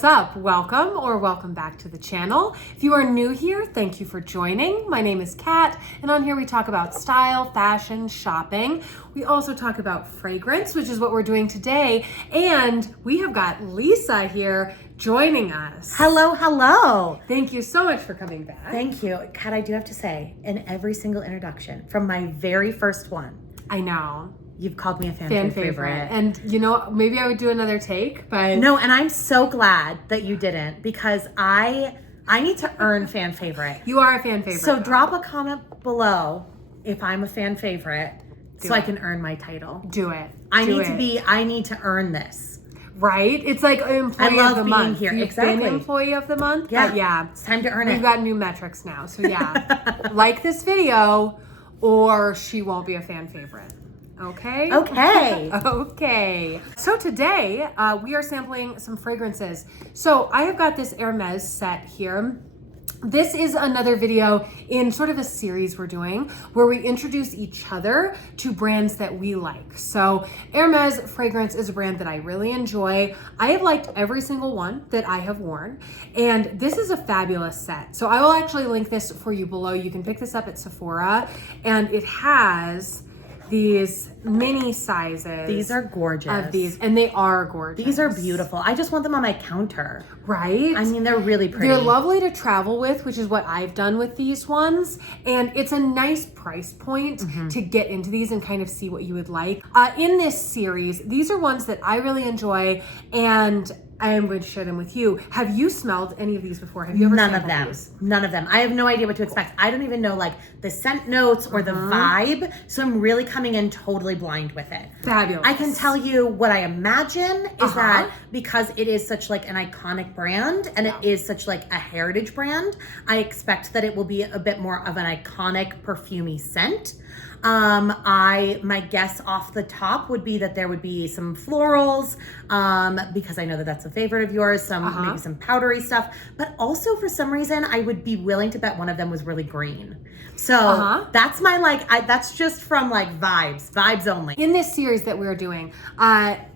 What's up? Welcome or welcome back to the channel. If you are new here, thank you for joining. My name is Kat, and on here we talk about style, fashion, shopping. We also talk about fragrance, which is what we're doing today. And we have got Lisa here joining us. Hello, hello. Thank you so much for coming back. Thank you. Kat, I do have to say, in every single introduction, from my very first one, I know. You've called me a fan favorite. And you know, maybe I would do another take, but... No, and I'm so glad that you didn't, because I need to earn fan favorite. You are a fan favorite. So drop a comment below if I'm a fan favorite so I can earn my title. Do it. I need to earn this. Right? It's like employee of the month. Here. You've Exactly. been employee of the month? Yeah. But yeah. It's time to earn it. We've got new metrics now. So yeah. Like this video or she won't be a fan favorite. Okay? Okay. Okay. So today we are sampling some fragrances. So I have got this Hermes set here. This is another video in sort of a series we're doing where we introduce each other to brands that we like. So Hermes fragrance is a brand that I really enjoy. I have liked every single one that I have worn, and this is a fabulous set. So I will actually link this for you below. You can pick this up at Sephora, and it has these mini sizes. These are gorgeous. Of these, and they are gorgeous. These are beautiful. I just want them on my counter. Right? I mean, they're really pretty. They're lovely to travel with, which is what I've done with these ones. And it's a nice price point to get into these and kind of see what you would like. In this series, these are ones that I really enjoy, and I am going to share them with you. Have you smelled any of these before? Have you ever None of sampled them. these? None of them. I have no idea what to expect. I don't even know like the scent notes or the vibe. So I'm really coming in totally blind with it. Fabulous. I can tell you what I imagine is that because it is such like an iconic brand and it is such like a heritage brand, I expect that it will be a bit more of an iconic perfumey scent. My guess off the top would be that there would be some florals, because I know that that's a favorite of yours, maybe some powdery stuff, but also for some reason I would be willing to bet one of them was really green. So that's my that's just from like vibes only. In this series that we're doing,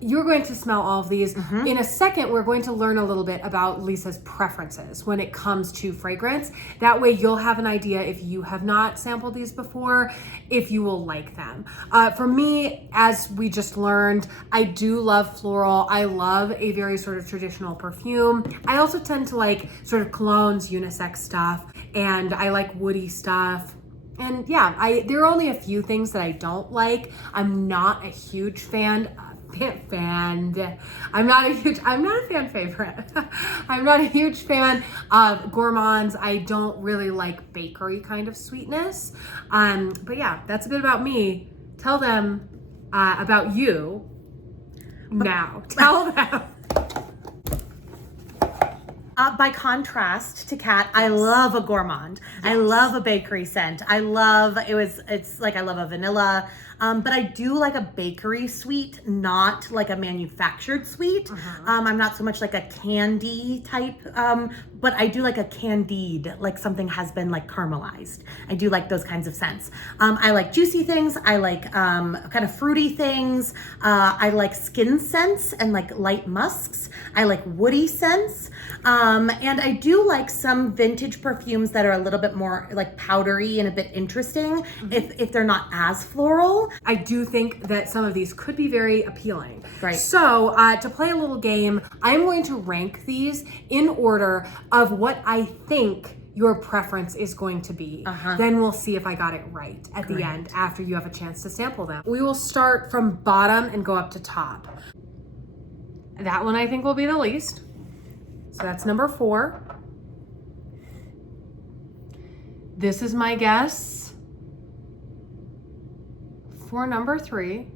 you're going to smell all of these. In a second, we're going to learn a little bit about Lisa's preferences when it comes to fragrance. That way you'll have an idea if you have not sampled these before, if you will like them. For me, as we just learned, I do love floral. I love a very sort of traditional perfume. I also tend to like sort of colognes, unisex stuff, and I like woody stuff. And yeah, there are only a few things that I don't like. I'm not a huge fan. I'm not a fan favorite. I'm not a huge fan of gourmands. I don't really like bakery kind of sweetness. But yeah, that's a bit about me. Tell them about you now. Tell them. By contrast to Kat, I love a gourmand. Yes. I love a bakery scent. I love a vanilla, but I do like a bakery sweet, not like a manufactured sweet. I'm not so much like a candy type, but I do like a candied, like something has been like caramelized. I do like those kinds of scents. I like juicy things. I like kind of fruity things. I like skin scents and like light musks. I like woody scents. And I do like some vintage perfumes that are a little bit more like powdery and a bit interesting if they're not as floral. I do think that some of these could be very appealing. Right. So to play a little game, I'm going to rank these in order of what I think your preference is going to be. Then we'll see if I got it right at the end after you have a chance to sample them. We will start from bottom and go up to top. That one I think will be the least. So that's number 4. This is my guess for number 3.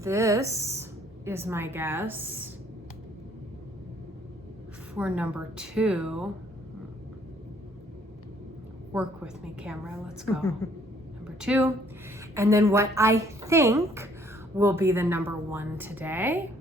This is my guess for number 2. Work with me, camera. Let's go. Number 2. And then what I think will be the number 1 today.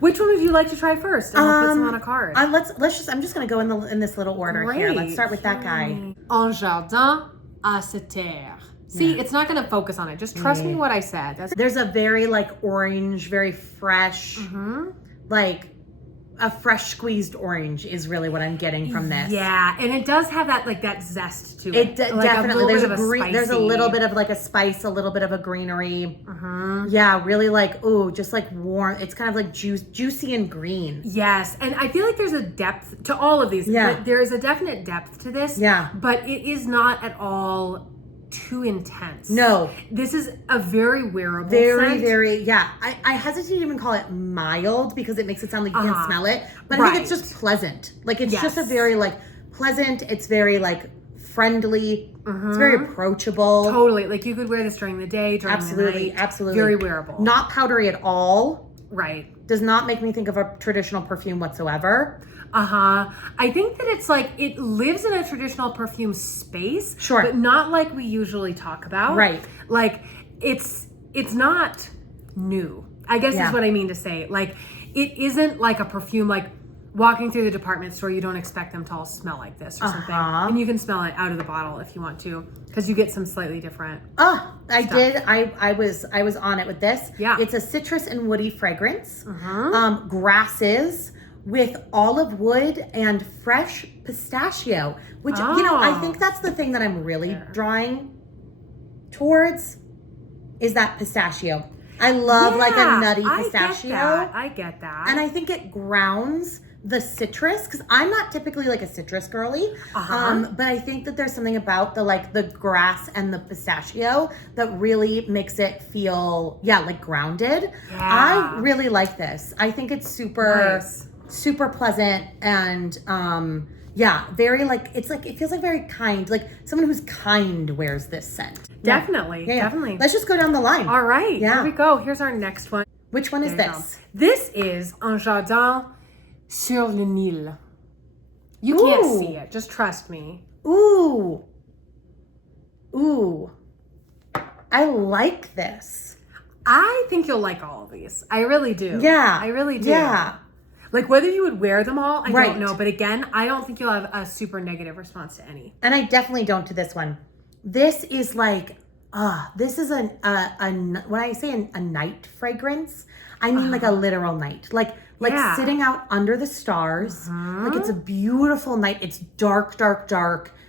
Which one would you like to try first? And we'll put some on a card. I'm just gonna go in this little order here. Let's start with that guy. Un jardin à cette terre. See, it's not going to focus on it. Just trust me what I said. There's a very like orange, very fresh, like a fresh squeezed orange is really what I'm getting from this. Yeah, and it does have that like that zest to it. Definitely. There's a green. There's a little bit of like a spice, a little bit of a greenery. Yeah, really like just like warm. It's kind of like juicy and green. Yes, and I feel like there's a depth to all of these. Yeah, but there is a definite depth to this. Yeah, but it is not at all too intense. No. This is a very wearable scent. Very, yeah. I hesitate to even call it mild because it makes it sound like you can't smell it. But I think it's just pleasant. Like, it's just a very, like, pleasant. It's very, like, friendly. It's very approachable. Totally. Like, you could wear this during the day, during the night. Absolutely. Very wearable. Not powdery at all. Right. Does not make me think of a traditional perfume whatsoever. I think that it's like, it lives in a traditional perfume space. Sure. But not like we usually talk about. Right. Like, it's not new, I guess is what I mean to say. Like, it isn't like a perfume, like walking through the department store, you don't expect them to all smell like this or something. And you can smell it out of the bottle if you want to, because you get some slightly different I did. I was on it with this. Yeah. It's a citrus and woody fragrance. Grasses with olive wood and fresh pistachio, which, you know, I think that's the thing that I'm really drawing towards is that pistachio. I love like a nutty pistachio. I get that. And I think it grounds the citrus, because I'm not typically like a citrus girly, but I think that there's something about the grass and the pistachio that really makes it feel like grounded. I really like this. I think it's super pleasant and very like, it's like, it feels like very kind, like someone who's kind wears this scent. Definitely. Let's just go down the line. All right, here we go. Here's our next one. Which one is this? This is Un Jardin sur le Nil. You can't see it, just trust me. Ooh. I like this. I think you'll like all of these. I really do. Yeah. I really do. Yeah. Like, whether you would wear them all, I don't know. But again, I don't think you'll have a super negative response to any. And I definitely don't to this one. This is like, this is when I say a night fragrance, I mean like a literal night. Like sitting out under the stars. Like, it's a beautiful night. It's dark,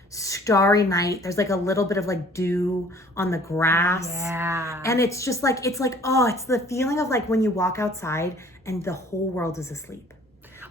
starry night. There's like a little bit of like dew on the grass. Yeah. And it's just like, it's the feeling of like when you walk outside and the whole world is asleep.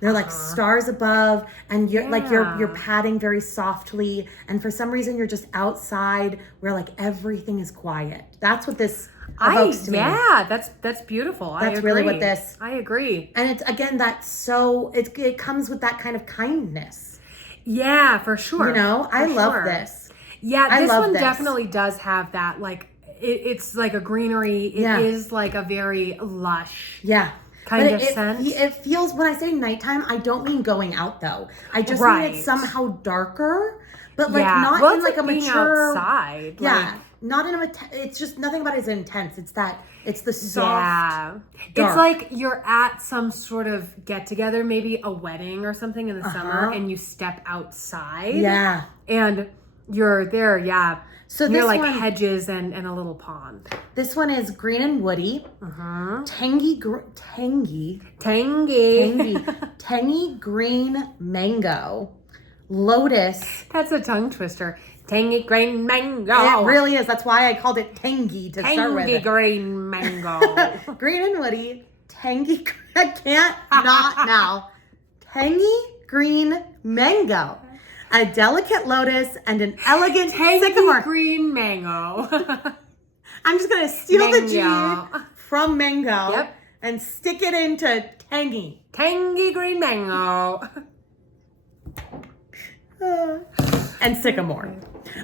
They're like stars above, and you're padding very softly, and for some reason you're just outside where like everything is quiet. That's what this evokes to me. Yeah, that's beautiful. That's really what this. I agree. And it's again it comes with that kind of kindness. Yeah, for sure. You know, I love this. Yeah, this one definitely does have that, like, it's like a greenery. It is like a very lush. Yeah. Kind of scent. It feels, when I say nighttime, I don't mean going out though. I just mean it's somehow darker, but like not in like a mature outside. Not in it's just nothing about it is intense. It's the soft. It's like you're at some sort of get together, maybe a wedding or something in the summer, and you step outside. Yeah. And you're there, So near this like one, hedges and a little pond. This one is green and woody. Tangy green mango. Lotus. That's a tongue twister. Tangy green mango. It really is. That's why I called it tangy to start with. Tangy green mango. Green and woody. Tangy. I can't not now. Tangy green mango. A delicate lotus and an elegant sycamore. Green mango. I'm just going to steal the G from mango and stick it into tangy. Tangy green mango. And sycamore.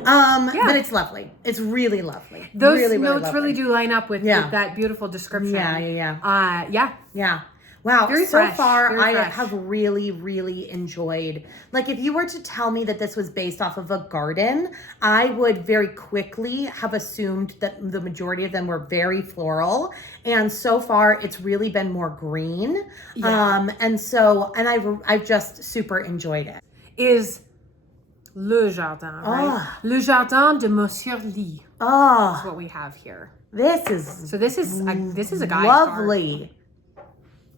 But it's lovely. It's really lovely. Those really, notes lovely. really do line up with that beautiful description. Yeah. Wow. Very so fresh. far, Very I fresh. have really, really enjoyed. Like, if you were to tell me that this was based off of a garden, I would very quickly have assumed that the majority of them were very floral. And so far, it's really been more green. And I've just super enjoyed it. Is Le Jardin, right? Oh. Le Jardin de Monsieur Lee. Oh, That's what we have here. this is So this is a guy lovely.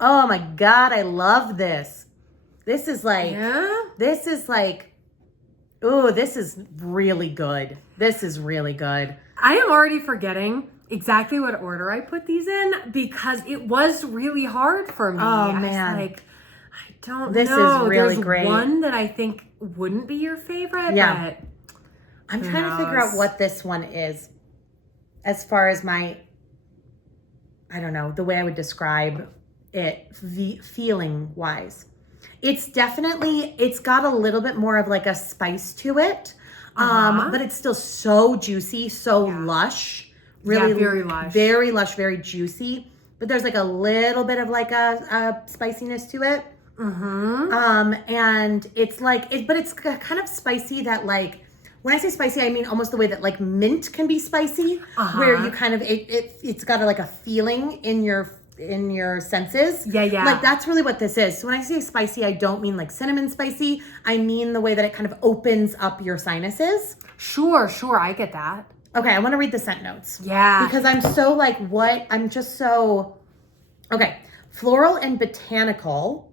Oh my God, I love this. This is like, oh, this is really good. This is really good. I am already forgetting exactly what order I put these in because it was really hard for me. Oh, I was man. like, I don't This know. is really There's great. one that I think wouldn't be your favorite, Yeah. but I'm who trying to figure out knows? what this one is as far as my, I don't know, the way I would describe it feeling wise. It's definitely, it's got a little bit more of like a spice to it. But it's still so juicy, so lush. Really, very lush. Very lush, very juicy. But there's like a little bit of like a spiciness to it. And it's like, but it's kind of spicy that like, when I say spicy, I mean almost the way that like mint can be spicy, where you kind of, it's got like a feeling in your senses. Yeah. Like that's really what this is. So when I say spicy, I don't mean like cinnamon spicy. I mean the way that it kind of opens up your sinuses. Sure, I get that. Okay, I want to read the scent notes. Yeah. Because I'm so like, okay. Floral and botanical.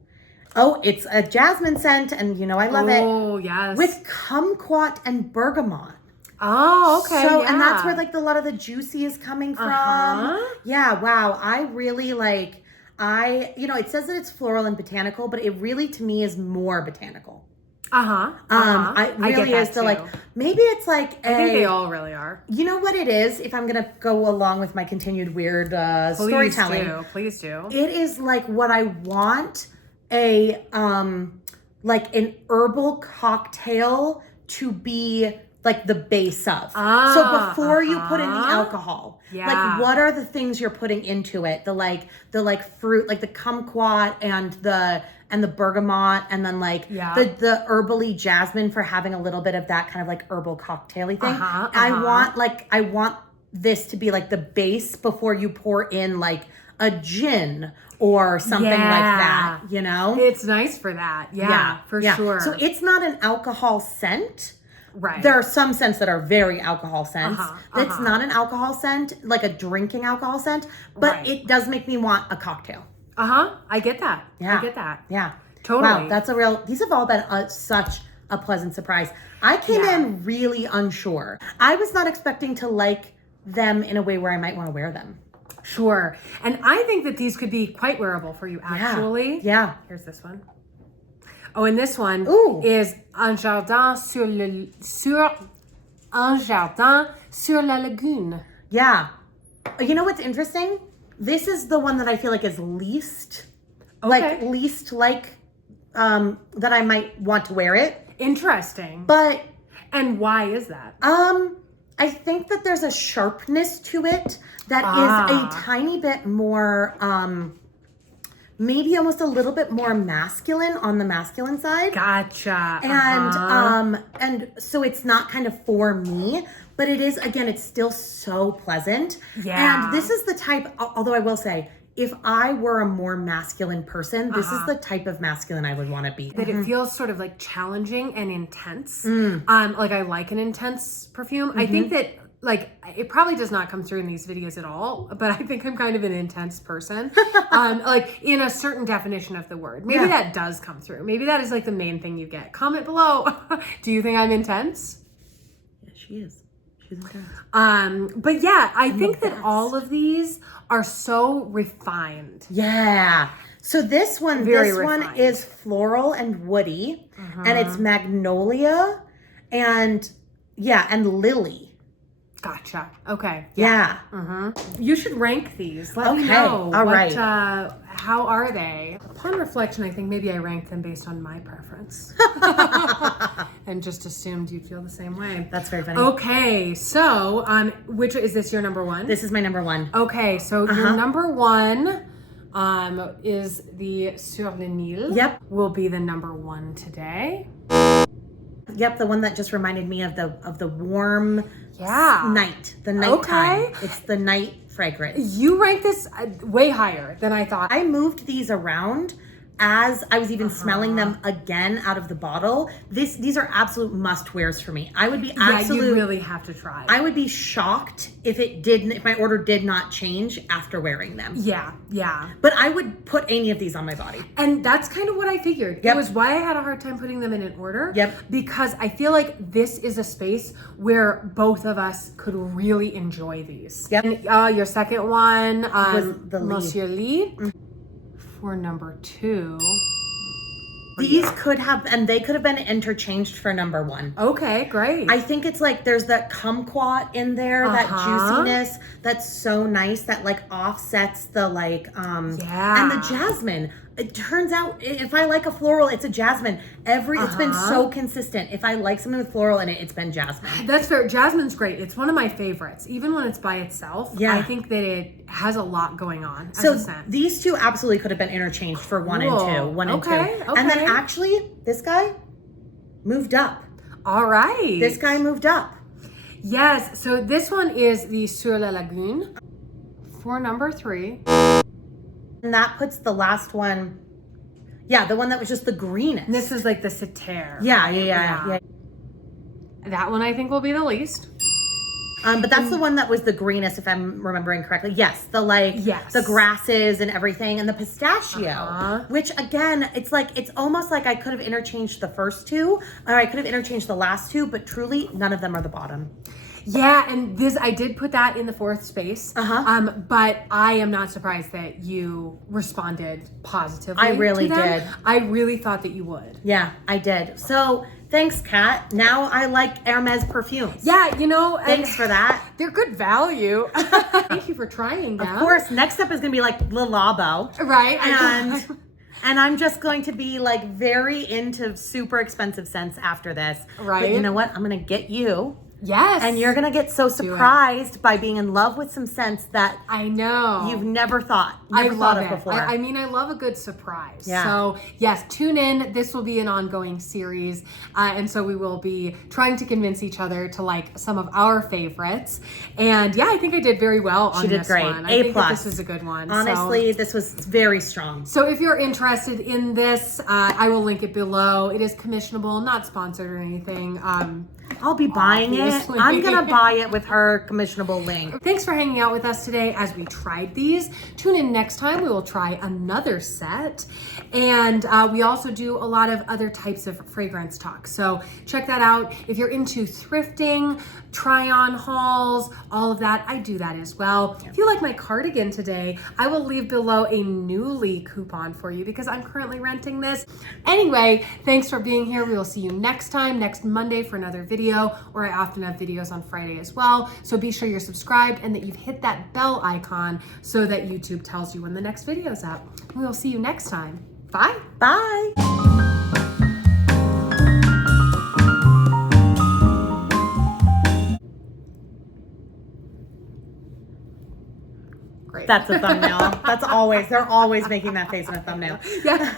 Oh, it's a jasmine scent, and you know I love it. Oh, yes. With kumquat and bergamot. Oh, okay. So, yeah. and that's where like a lot of the juicy is coming from. Yeah, wow. I really like, it says that it's floral and botanical, but it really to me is more botanical. I really get is that the like, too. maybe it's like I think they all really are. you know what it is, if I'm going to go along with my continued weird storytelling. Please do. It is like what I want like an herbal cocktail to be like the base of. So before you put in the alcohol, like what are the things you're putting into it? The fruit, like the kumquat and the bergamot, and then like the herbally jasmine for having a little bit of that kind of like herbal cocktaily thing. I want this to be like the base before you pour in like a gin or something like that, you know? It's nice for that. Yeah, for sure. So it's not an alcohol scent. Right. There are some scents that are very alcohol scents. It's not an alcohol scent, like a drinking alcohol scent, but it does make me want a cocktail. I get that. Yeah. I get that. Yeah. Totally. Wow, these have all been such a pleasant surprise. I came in really unsure. I was not expecting to like them in a way where I might want to wear them. Sure. And I think that these could be quite wearable for you, actually. Yeah. Here's this one. Oh, and this one is Un jardin sur la lagune. Yeah. You know what's interesting? This is the one that I feel like is least that I might want to wear it. Interesting. But and why is that? I think that there's a sharpness to it that is a tiny bit more, maybe almost a little bit more masculine on the masculine side. Gotcha. And so it's not kind of for me, but it is, again, it's still so pleasant. Yeah. And this is the type, although I will say, if I were a more masculine person, this is the type of masculine I would want to be. That it feels sort of like challenging and intense. Like I like an intense perfume. I think that like it probably does not come through in these videos at all, but I think I'm kind of an intense person. Like in a certain definition of the word. Maybe that does come through. Maybe that is like the main thing you get. Comment below. Do you think I'm intense? Yeah, she is. She's intense. But yeah, I think that all of these are so refined. Yeah. So this one, Very this refined. one is floral and woody, and it's magnolia and lily. Gotcha. Okay. Yeah. You should rank these. Let me Okay. know. All right. How are they? Upon reflection, I think maybe I ranked them based on my preference. And just assumed you'd feel the same way. That's very funny. Okay. So, which is this your number one? This is my number one. Okay. So your number one is the Sur le Nil. Yep. Will be the number one today. Yep, the one that just reminded me of the warm night, the nighttime. Okay. It's the night fragrance. You rank this way higher than I thought. I moved these around as I was even smelling them again out of the bottle, these are absolute must wears for me. I would be you really have to try. I would be shocked if my order did not change after wearing them. Yeah. But I would put any of these on my body. And that's kind of what I figured. Yep. It was why I had a hard time putting them in an order. Yep. Because I feel like this is a space where both of us could really enjoy these. Yep. And, your second one Was the Lee. Monsieur Lee. For number 2. These could have, and they could have been interchanged for number 1. Okay, great. I think it's like there's that kumquat in there, that juiciness that's so nice that like offsets the like and the jasmine. It turns out if I like a floral, it's a jasmine. It's been so consistent. If I like something with floral in it, it's been jasmine. That's fair. Jasmine's great. It's one of my favorites. Even when it's by itself, I think that it has a lot going on as a scent. These two absolutely could have been interchanged for 1 and 2. 1 and 2. And then actually, this guy moved up. All right. This guy moved up. Yes. So this one is the Sur la Lagune for number 3. And that puts the last one, the one that was just the greenest. This is like the Sater. Yeah. That one I think will be the least. But that's the one that was the greenest, if I'm remembering correctly. Yes, the grasses and everything, and the pistachio, which again, it's almost like I could have interchanged the first 2, or I could have interchanged the last 2, but truly none of them are the bottom. Yeah, and I did put that in the 4th space. But I am not surprised that you responded positively. I really did. I really thought that you would. Yeah, I did. So thanks, Kat. Now I like Hermes perfumes. Yeah, thanks for that. They're good value. Thank you for trying them. Of course. Next up is gonna be like Le Labo. Right. And I'm just going to be like very into super expensive scents after this. Right. But you know what? I'm gonna get you. Yes. And you're going to get so surprised by being in love with some scents that I know you've never thought of before. I mean, I love a good surprise. Yeah. So yes, tune in. This will be an ongoing series. And so we will be trying to convince each other to like some of our favorites. And yeah, I think I did very well on this one. A+. I think that this was a good one. Honestly, this was very strong. So if you're interested in this, I will link it below. It is commissionable, not sponsored or anything. I'll be buying it. I'm going to buy it with her commissionable link. Thanks for hanging out with us today as we tried these. Tune in next time. We will try another set. And we also do a lot of other types of fragrance talk. So check that out. If you're into thrifting, try-on hauls, all of that, I do that as well. If you like my cardigan today, I will leave below a Nuuly coupon for you because I'm currently renting this. Anyway, thanks for being here. We will see you next time, next Monday for another video, or I often have videos on Friday as well. So be sure you're subscribed and that you've hit that bell icon so that YouTube tells you when the next video is up. We will see you next time. Bye. Bye. Great. That's a thumbnail. They're always making that face in a thumbnail. Yeah.